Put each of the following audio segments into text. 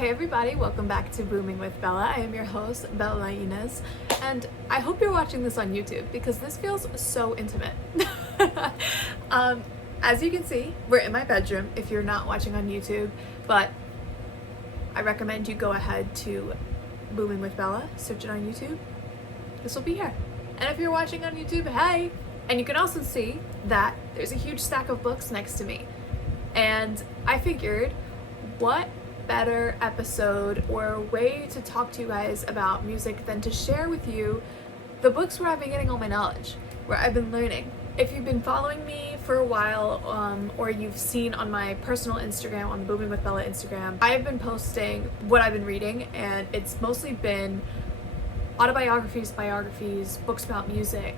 Hey everybody, welcome back to Booming with Bella. I am your host, Bella Lainez, and I hope you're watching this on YouTube because this feels so intimate. As you can see, we're in my bedroom if you're not watching on YouTube, but I recommend you go ahead to Booming with Bella, search it on YouTube. This will be here. And if you're watching on YouTube, hey! And you can also see that there's a huge stack of books next to me. And I figured, what better episode or way to talk to you guys about music than to share with you the books where I've been getting all my knowledge, where I've been learning. If you've been following me for a while, or you've seen on my personal Instagram, on the Booming with Bella Instagram, I've been posting what I've been reading, and it's mostly been autobiographies, biographies, books about music.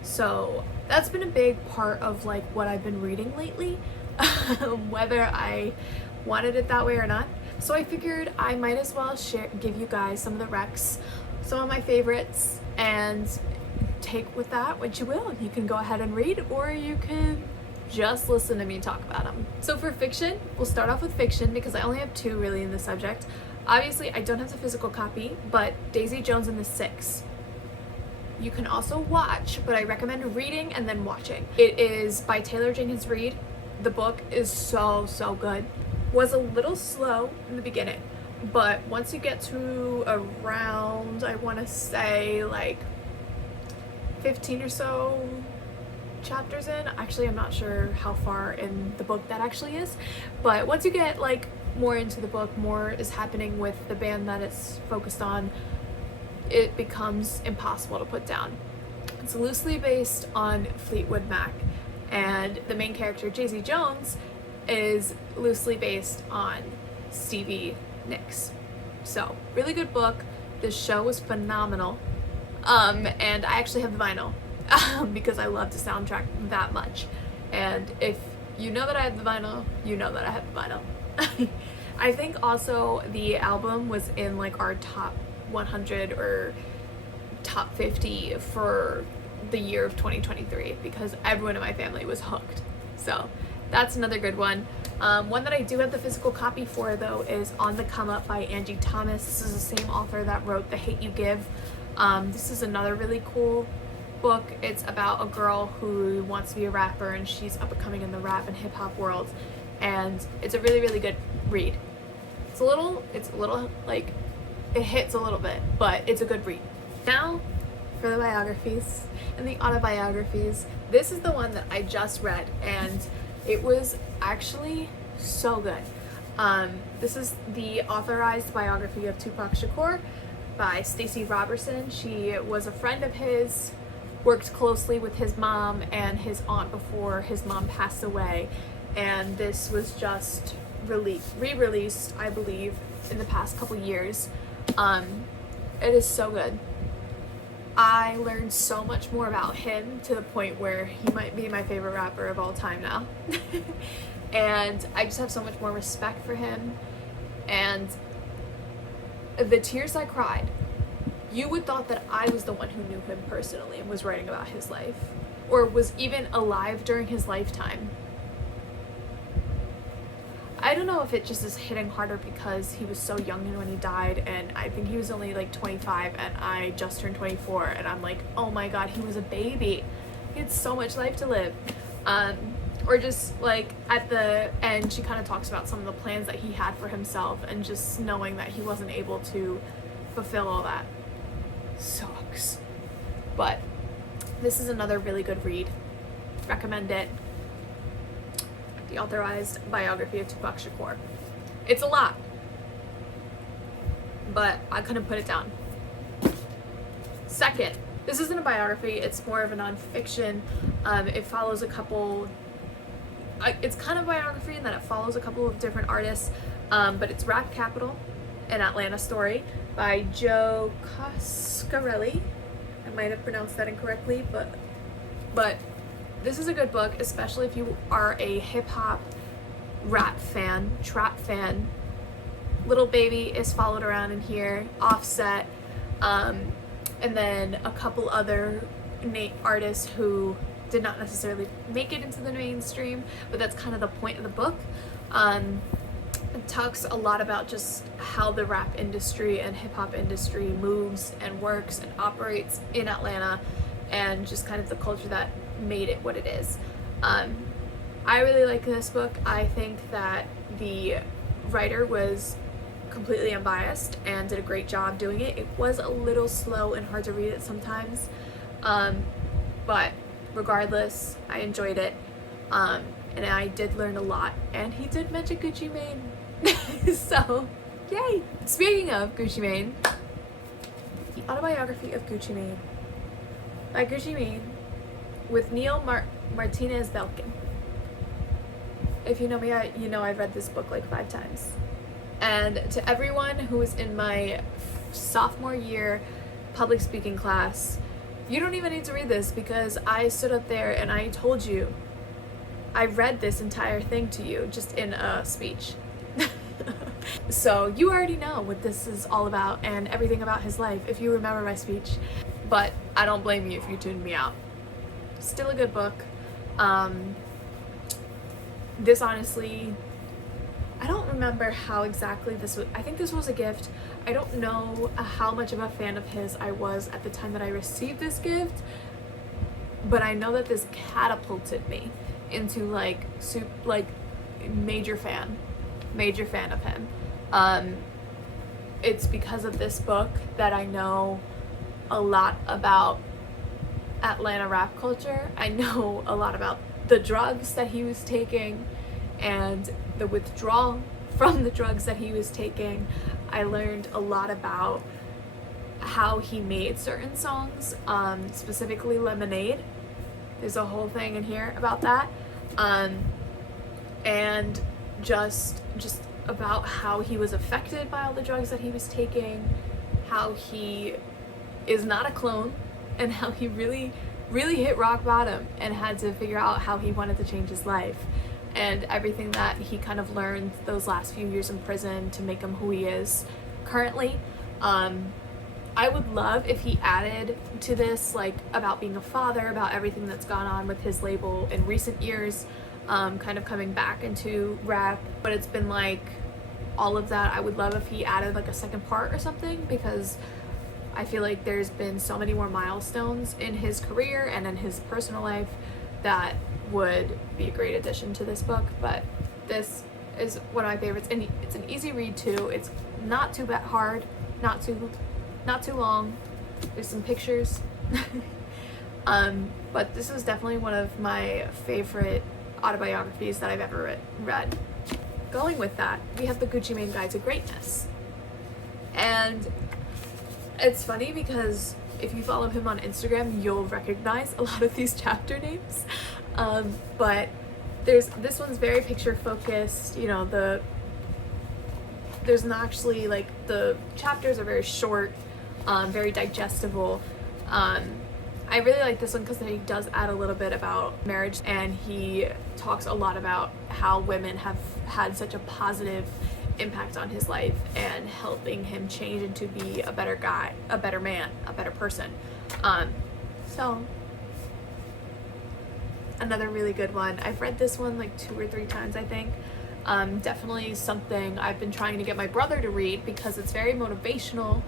So that's been a big part of like what I've been reading lately, whether I wanted it that way or not. So I figured I might as well give you guys some of the recs, some of my favorites, and take with that what you will. You can go ahead and read, or you can just listen to me talk about them. So for fiction, we'll start off with fiction because I only have two really in the subject. Obviously, I don't have the physical copy, but Daisy Jones and the Six. You can also watch, but I recommend reading and then watching. It is by Taylor Jenkins Reid. The book is so good. Was a little slow in the beginning, but once you get to around, I want to say like 15 or so chapters in, actually I'm not sure how far in the book that actually is, but once you get like more into the book, more is happening with the band that it's focused on, it becomes impossible to put down. It's loosely based on Fleetwood Mac, and the main character, Daisy Jones, is loosely based on Stevie Nicks. So, really good book. This show was phenomenal. And I actually have the vinyl because I love the soundtrack that much. And if you know that I have the vinyl, you know that I have the vinyl. I think also the album was in like our top 100 or top 50 for the year of 2023 because everyone in my family was hooked. So that's another good one. One that I do have the physical copy for though is On the Come Up by Angie Thomas. This is the same author that wrote The Hate U Give. This is another really cool book. It's about a girl who wants to be a rapper and she's up and coming in the rap and hip hop world, and it's a really good read. It's a little like, it hits a little bit, but it's a good read. Now for the biographies and the autobiographies. This is the one that I just read and it was actually so good. This is the authorized biography of Tupac Shakur by Stacey Robertson. She was a friend of his, worked closely with his mom and his aunt before his mom passed away, and this was just re-released, I believe, in the past couple years. It is so good. I learned so much more about him to the point where he might be my favorite rapper of all time now. And I just have so much more respect for him, and the tears I cried, you would thought that I was the one who knew him personally and was writing about his life, or was even alive during his lifetime. I don't know if it just is hitting harder because he was so young when he died, and I think he was only like 25 and I just turned 24, and I'm like, oh my god, he was a baby. He had so much life to live. Or just like at the end, she kind of talks about some of the plans that he had for himself, and just knowing that he wasn't able to fulfill all that sucks. But this is another really good read. Recommend it. The authorized biography of Tupac Shakur. It's a lot, but I couldn't put it down. Second, this isn't a biography, it's more of a nonfiction. It follows a couple, it's kind of a biography in that it follows a couple of different artists, but it's Rap Capital, an Atlanta story by Joe Coscarelli. I might have pronounced that incorrectly, but this is a good book, especially if you are a hip-hop rap fan, trap fan. Lil Baby is followed around in here, Offset, and then a couple other artists who did not necessarily make it into the mainstream, but that's kind of the point of the book. talks a lot about just how the rap industry and hip-hop industry moves and works and operates in Atlanta, and just kind of the culture that made it what it is. I really like this book. I think that the writer was completely unbiased and did a great job doing it. It was a little slow and hard to read at sometimes, but regardless, I enjoyed it, and I did learn a lot, and he did mention Guccimane. So, yay! Speaking of Guccimane, the autobiography of Guccimane by Guccimane with Neil Martinez Belkin. If you know me, you know I've read this book like 5 times. And to everyone who was in my sophomore year public speaking class, you don't even need to read this, because I stood up there and I told you, I read this entire thing to you just in a speech. So you already know what this is all about and everything about his life if you remember my speech. But I don't blame you if you tuned me out. Still a good book. This honestly, I don't remember how exactly this was. I think this was a gift. I don't know how much of a fan of his I was at the time that I received this gift, but I know that this catapulted me into like major fan of him. It's because of this book that I know a lot about Atlanta rap culture. I know a lot about the drugs that he was taking and the withdrawal from the drugs that he was taking. I learned a lot about how he made certain songs, specifically Lemonade. There's a whole thing in here about that. And just about how he was affected by all the drugs that he was taking, how he is not a clone, and how he really hit rock bottom and had to figure out how he wanted to change his life, and everything that he kind of learned those last few years in prison to make him who he is currently. I would love if he added to this, like, about being a father, about everything that's gone on with his label in recent years, kind of coming back into rap, but it's been like all of that. I would love if he added like a second part or something, because I feel like there's been so many more milestones in his career and in his personal life that would be a great addition to this book. But this is one of my favorites, and it's an easy read too. It's not too hard, not too long. There's some pictures. But this was definitely one of my favorite autobiographies that I've ever read. Going with that, we have the Guccimane Guide to Greatness. And it's funny because if you follow him on Instagram, you'll recognize a lot of these chapter names. But this one's very picture focused. You know, there's not actually, like, the chapters are very short, very digestible. I really like this one because he does add a little bit about marriage, and he talks a lot about how women have had such a positive impact on his life and helping him change into be a better guy, a better man, a better person. So another really good one. I've read this one like 2 or 3 times, I think. Definitely something I've been trying to get my brother to read because it's very motivational.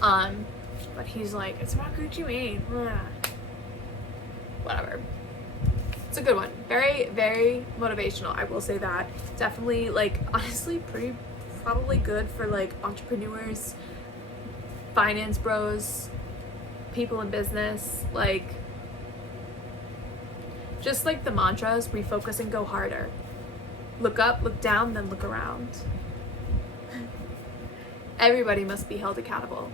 But he's like, it's about Guccimane. Whatever. It's a good one. Very, very motivational, I will say that. Definitely, like, honestly, probably good for, like, entrepreneurs, finance bros, people in business, like, just like the mantras, refocus and go harder. Look up, look down, then look around. Everybody must be held accountable.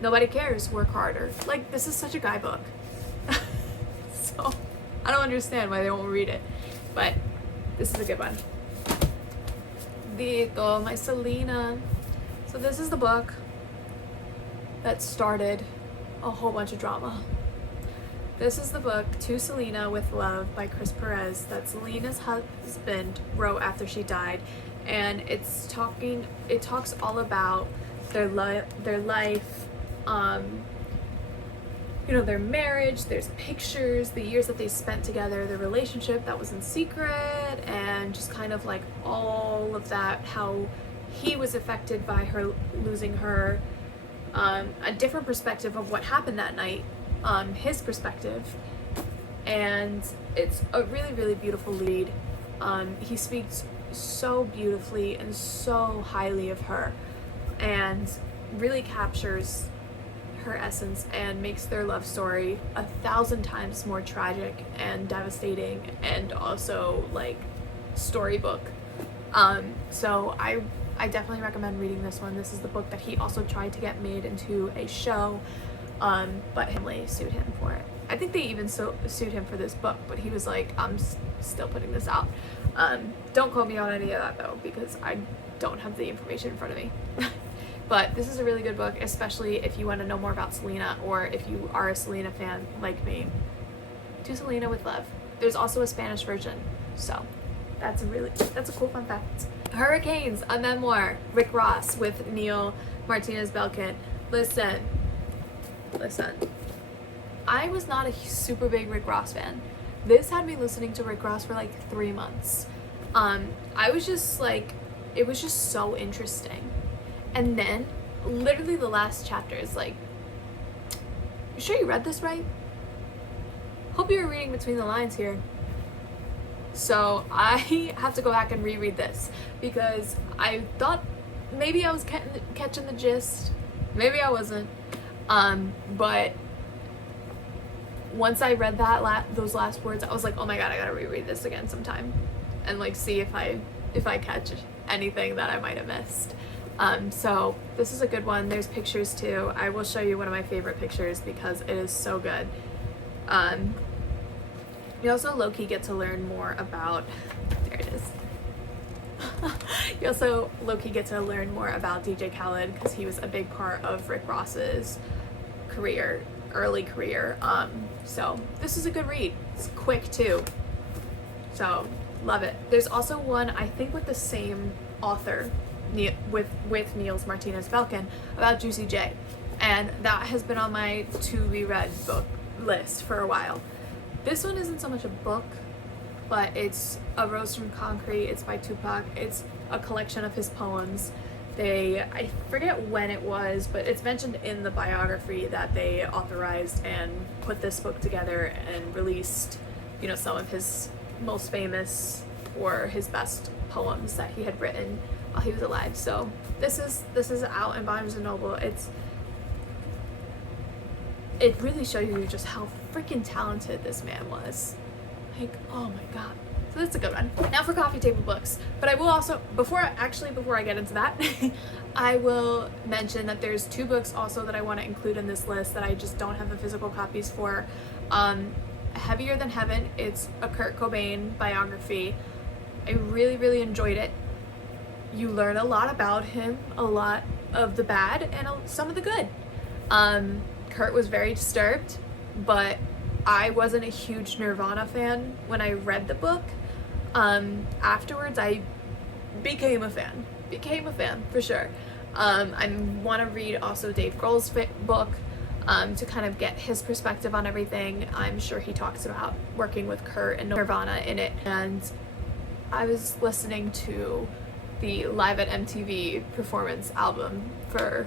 Nobody cares, work harder. Like, this is such a guy book. So, I don't understand why they won't read it. But, this is a good one. Dito, my Selena. So this is the book that started a whole bunch of drama. This is the book, To Selena with Love by Chris Perez, that Selena's husband wrote after she died. And it talks all about their life, you know, their marriage, there's pictures, the years that they spent together, the relationship that was in secret, and just kind of like all of that, how he was affected by her losing her, a different perspective of what happened that night, his perspective. And it's a really, really beautiful read. He speaks so beautifully and so highly of her, and really captures her essence and makes their love story 1,000 times more tragic and devastating, and also like storybook. So I definitely recommend reading this one. This is the book that he also tried to get made into a show, but Himley sued him for it. I think they even sued him for this book, but he was like, I'm still putting this out. Don't quote me on any of that though, because I don't have the information in front of me. But this is a really good book, especially if you want to know more about Selena, or if you are a Selena fan like me. To Selena with Love. There's also a Spanish version, so that's a cool fun fact. Hurricanes, a memoir, Rick Ross with Neil Martinez Belkin. Listen. I was not a super big Rick Ross fan. This had me listening to Rick Ross for like 3 months. I was just like, it was just so interesting. And then, literally the last chapter is like, you sure you read this right? Hope you were reading between the lines here. So I have to go back and reread this, because I thought maybe I was catching the gist. Maybe I wasn't. But once I read those last words, I was like, oh my god, I gotta reread this again sometime, and like see if I catch anything that I might have missed. So this is a good one. There's pictures too. I will show you one of my favorite pictures because it is so good. You also low-key get to learn more about, there it is. You also low-key get to learn more about DJ Khaled, because he was a big part of Rick Ross's early career. So this is a good read. It's quick too. So love it. There's also one, I think with the same author, with Niels Martinez Belkin, about Juicy J, and that has been on my to be read book list for a while. This one isn't so much a book, but it's A Rose from Concrete. It's by Tupac. It's a collection of his poems. I forget when it was, but it's mentioned in the biography that they authorized and put this book together and released, you know, some of his most famous or his best poems that he had written while he was alive. So this is out in Barnes and Noble. It really shows you just how freaking talented this man was. Like, oh my god. So that's a good one. Now for coffee table books. But I will also, before I get into that, I will mention that there's 2 books also that I want to include in this list that I just don't have the physical copies for. Heavier Than Heaven. It's a Kurt Cobain biography. I really, really enjoyed it. You learn a lot about him, a lot of the bad and some of the good. Kurt was very disturbed, but I wasn't a huge Nirvana fan when I read the book. Afterwards, I became a fan for sure. I want to read also Dave Grohl's book to kind of get his perspective on everything. I'm sure he talks about working with Kurt and Nirvana in it. And I was listening to the Live at MTV performance album for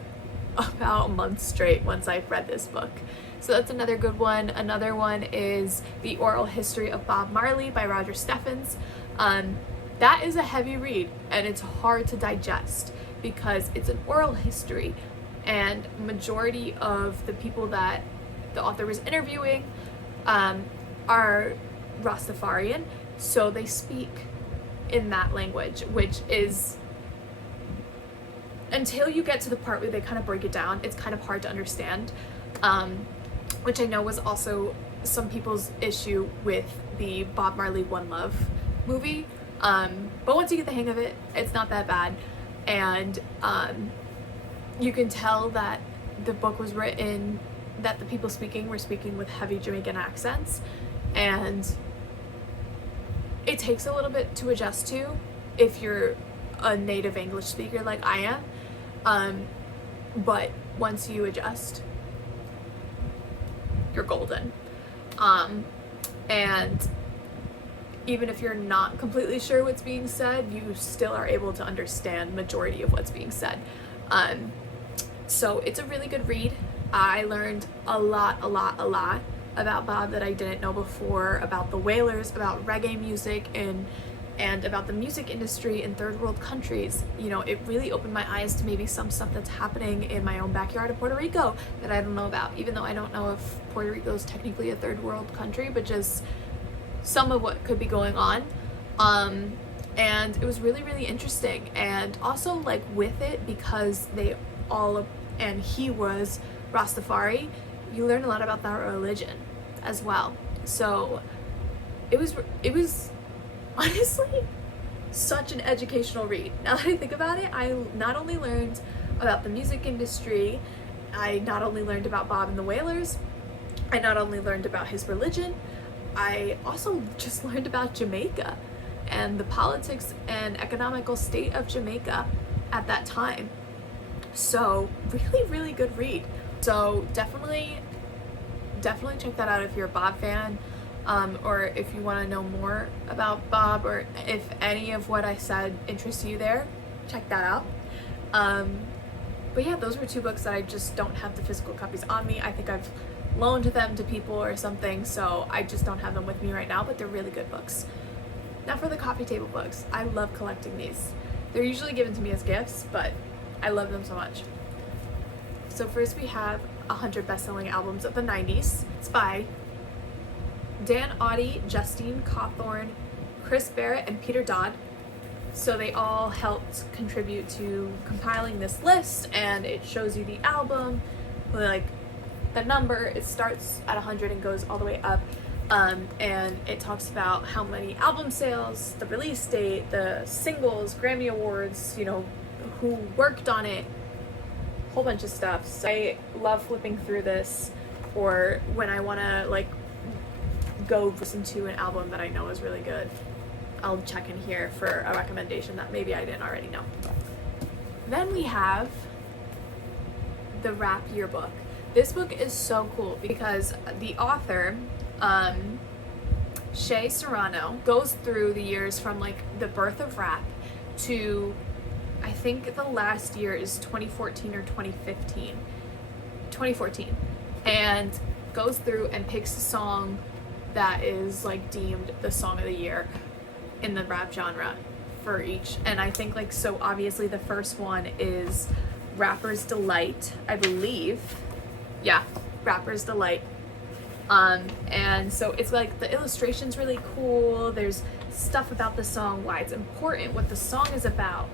about a month straight once I've read this book. So that's another good one. Another one is The Oral History of Bob Marley by Roger Steffens. That is a heavy read, and it's hard to digest because it's an oral history, and majority of the people that the author was interviewing are Rastafarian, so they speak in that language, which is, until you get to the part where they kind of break it down, it's kind of hard to understand, which I know was also some people's issue with the Bob Marley One Love movie, but once you get the hang of it, it's not that bad. And you can tell that the book was written, that the people speaking were speaking with heavy Jamaican accents, and it takes a little bit to adjust to if you're a native English speaker like I am, but once you adjust, you're golden. And even if you're not completely sure what's being said, you still are able to understand majority of what's being said. So it's a really good read. I learned a lot about Bob that I didn't know before, about the Wailers, about reggae music, and about the music industry in third world countries. You know, it really opened my eyes to maybe some stuff that's happening in my own backyard of Puerto Rico that I don't know about, even though I don't know if Puerto Rico is technically a third world country, but just some of what could be going on. And it was really interesting. And also, like, with it, because and he was Rastafari, you learn a lot about that religion as well. So it was honestly such an educational read. Now that I think about it, I not only learned about the music industry, I not only learned about Bob and the Wailers, I not only learned about his religion, I also just learned about Jamaica and the politics and economical state of Jamaica at that time. So really good read. So definitely check that out if you're a Bob fan, or if you want to know more about Bob, or if any of what I said interests you there, check that out. But yeah, those were two books that I just don't have the physical copies on me. I think I've loaned them to people or something, so I just don't have them with me right now, but they're really good books. Now for the coffee table books. I love collecting these. They're usually given to me as gifts, but I love them so much. So first we have 100 best-selling albums of the 90s. It's by Dan Audie, Justine Cawthorn, Chris Barrett, and Peter Dodd. So they all helped contribute to compiling this list, and it shows you the album, like the number. It starts at 100 and goes all the way up, and it talks about how many album sales, the release date, the singles, Grammy Awards, you know, who worked on it, a whole bunch of stuff. So I love flipping through this, or when I want to like go listen to an album that I know is really good, I'll check in here for a recommendation that maybe I didn't already know. Then we have the Rap Yearbook. This book is so cool because the author, Shea Serrano, goes through the years from like the birth of rap to, I think the last year is 2014 or 2015. 2014. And goes through and picks a song that is like deemed the song of the year in the rap genre for each. And I think like, so obviously the first one is Rapper's Delight, I believe. Yeah, Rapper's Delight. And so it's like the illustration's really cool. There's stuff about the song, why it's important, what the song is about,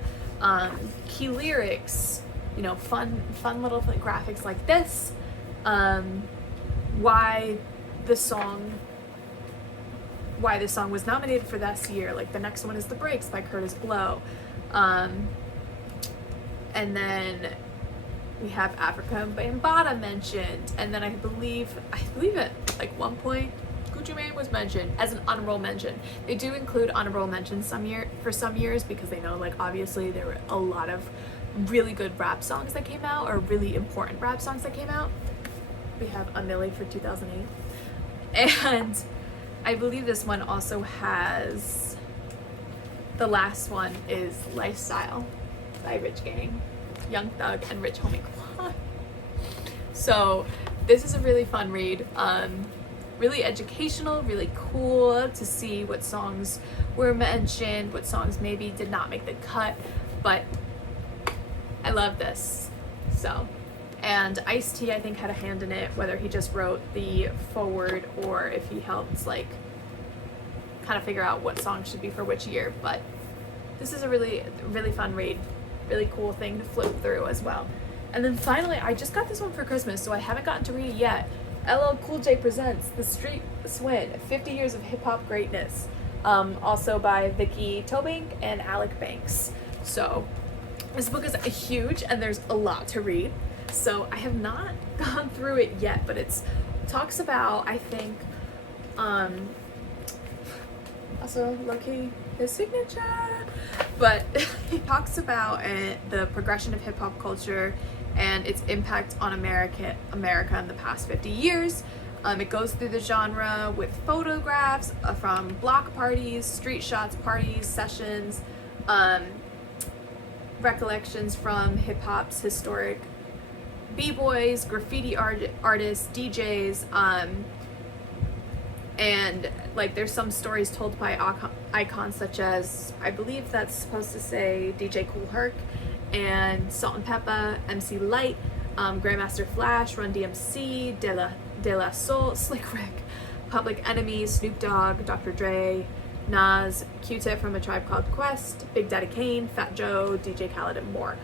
key lyrics, you know, fun little graphics like this, why this song was nominated for this year. Like the next one is The Breaks by Curtis Blow. And then we have Africa Bambaataa mentioned, and then I believe at like one point Guccimane was mentioned as an honorable mention. They do include honorable mentions for some years because they know, like, obviously there were a lot of really good rap songs that came out, or really important rap songs that came out. We have A Milli for 2008, and I believe this one also has, the last one is Lifestyle by Rich Gang, Young Thug, and Rich Homie Quad. So this is a really fun read, really educational, really cool to see what songs were mentioned, what songs maybe did not make the cut, but I love this. So, and Ice-T I think had a hand in it, whether he just wrote the foreword or if he helped like kind of figure out what song should be for which year. But this is a really fun read, really cool thing to flip through as well. And then finally, I just got this one for Christmas, so I haven't gotten to read it yet. LL Cool J presents The Street Swin, 50 Years of Hip Hop Greatness, also by Vicky Tobing and Alec Banks. So this book is huge and there's a lot to read. So I have not gone through it yet, but it talks about, I think, also low-key his signature, but it talks about the progression of hip-hop culture and its impact on America in the past 50 years, It goes through the genre with photographs from block parties, street shots, parties, sessions, recollections from hip-hop's historic b-boys, graffiti artists, DJs, and like there's some stories told by icons such as, I believe that's supposed to say DJ Kool Herc and Salt and Peppa, MC Light, Grandmaster Flash, Run DMC, De La Soul, Slick Rick, Public Enemy, Snoop Dogg, Dr. Dre, Nas, Q-Tip from A Tribe Called Quest, Big Daddy Kane, Fat Joe, DJ Khaled, and more.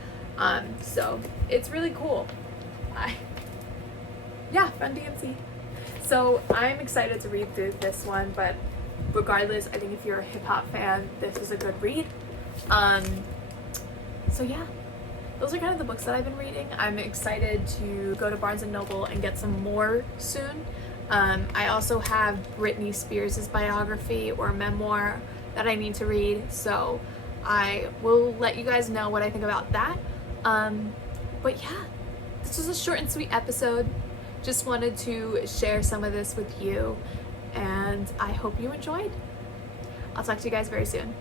So it's really cool. Run DMC. So I'm excited to read through this one, but regardless, I think if you're a hip-hop fan, this is a good read. So yeah, those are kind of the books that I've been reading. I'm excited to go to Barnes & Noble and get some more soon. I also have Britney Spears' biography or memoir that I need to read, so I will let you guys know what I think about that. But yeah, this was a short and sweet episode. Just wanted to share some of this with you, and I hope you enjoyed. I'll talk to you guys very soon.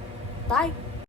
Bye!